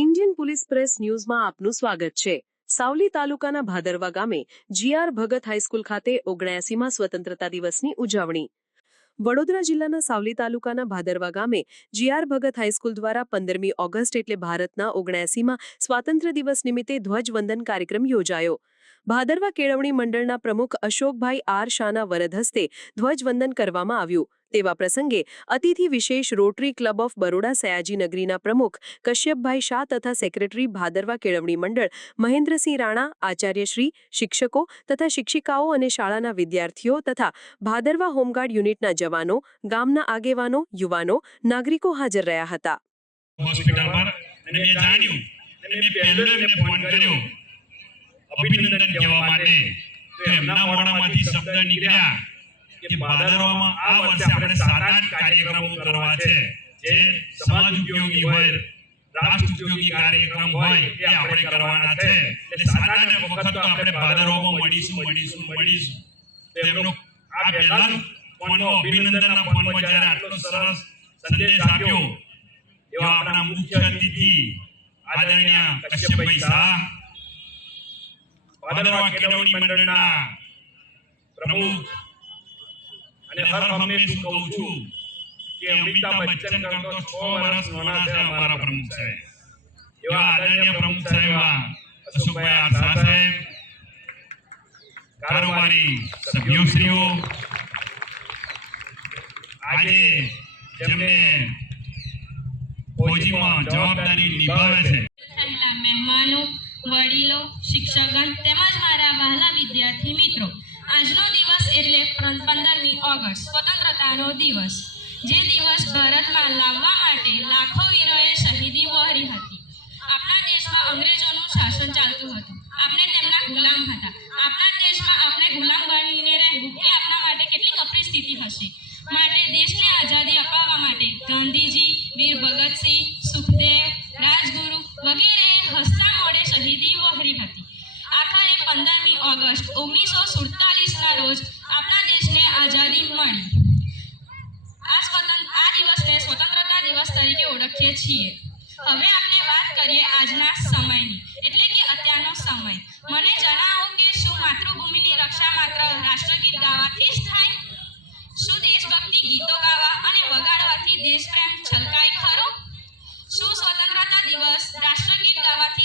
Indian police press ન્યૂઝમાં આપનું સ્વાગત છે. સાવલી તાલુકાના ભાદરવા ગામે જીઆર ભગત હાઈસ્કૂલ ખાતે ઓગણ્યાસીમાં સ્વતંત્રતા દિવસની ઉજવણી. વડોદરા જિલ્લાના સાવલી તાલુકાના ભાદરવા ગામે જીઆર ભગત હાઈસ્કૂલ દ્વારા પંદરમી ઓગસ્ટ એટલે ભારતના ઓગણ્યાસીમાં સ્વાતંત્ર્ય દિવસ નિમિત્તે ધ્વજવંદન કાર્યક્રમ યોજાયો. ભાદરવા કેળવણી મંડળના પ્રમુખ અશોકભાઈ આર શાહના વરદ હસ્તે ધ્વજવંદન કરવામાં આવ્યું. તેવા પ્રસંગે અતિથિ વિશેષ Rotary club of Baroda Sayaji નગરીના પ્રમુખ કશ્યપભાઈ શાહ તથા સેક્રેટરી ભાદરવા કેળવણી મંડળ મહેન્દ્રસિંહ રાણા, આચાર્યશ્રી, શિક્ષકો તથા શિક્ષિકાઓ અને શાળાના વિદ્યાર્થીઓ તથા ભાદરવા હોમગાર્ડ યુનિટના જવાનો, ગામના આગેવાનો, યુવાનો, નાગરિકો હાજર રહ્યા હતા. અભિનંદન કહેવા માટે. એમના મોઢામાંથી શબ્દ નીકળ્યા કે ભાદરવામાં આ વર્ષે આપણે સાત કાર્યક્રમો કરવા છે. જે સમાજ ઉપયોગી હોય, રાષ્ટ્ર ઉપયોગી કાર્યક્રમ હોય એ આપણે કરવાના છે. એટલે સાત વખત તો આપણે ભાદરવામાં મળીશું મળીશું મળીશું. તેમનો આ પહેલા ફોનમાં અભિનંદનના ફોનમાં જ્યારે આટલો સરસ સંદેશ આપ્યો, એવા આપણા મુખ્ય અતિથિ આદરણીય કશ્યપભાઈ શાહ કારોબારી સભ્યોશ્રીઓ. આજે જેમને ફોજીમાં જવાબદારી નિભાવે છે. મહેમાનો વડીલો, શિક્ષકગણ તેમજ મારા વહાલા વિદ્યાર્થી મિત્રો, આજનો દિવસ એટલે પંદરમી ઓગસ્ટ, સ્વતંત્રતાનો દિવસ. જે દિવસ ભારતમાં લાવવા માટે લાખો વીરોએ શહીદી વહોરી હતી. આપણા દેશમાં અંગ્રેજોનું શાસન ચાલતું હતું. આપણે તેમના ગુલામ હતા. આપણા દેશમાં આપણે ગુલામ બનીને રહેવું એ આપણા માટે કેટલી કપરી સ્થિતિ હશે. માટે દેશને આઝાદી અપાવવા માટે ગાંધીજી, વીર ભગતસિંહ, સુખદેવ શહીદી વહોરી હતી. આખરે પંદરમી ઓગસ્ટ ઓગણીસો સુડતાલીસના રોજ આપણા દેશને આઝાદી મળી. આ સ્વતંત્ર આ દિવસને સ્વતંત્રતા દિવસ તરીકે ઓળખીએ છીએ. હવે આપણે વાત કરીએ આજના સમયની, એટલે કે અત્યારનો સમય. મને જણાવો કે શું માતૃભૂમિની રક્ષા માત્ર રાષ્ટ્રગીત ગાવાથી જ થાય? શું દેશભક્તિ ગીતો ગાવા અને વગાડવાથી દેશપ્રેમ છલકાય ખરો? શું સ્વતંત્રતા દિવસ રાષ્ટ્રગીત ગાવાથી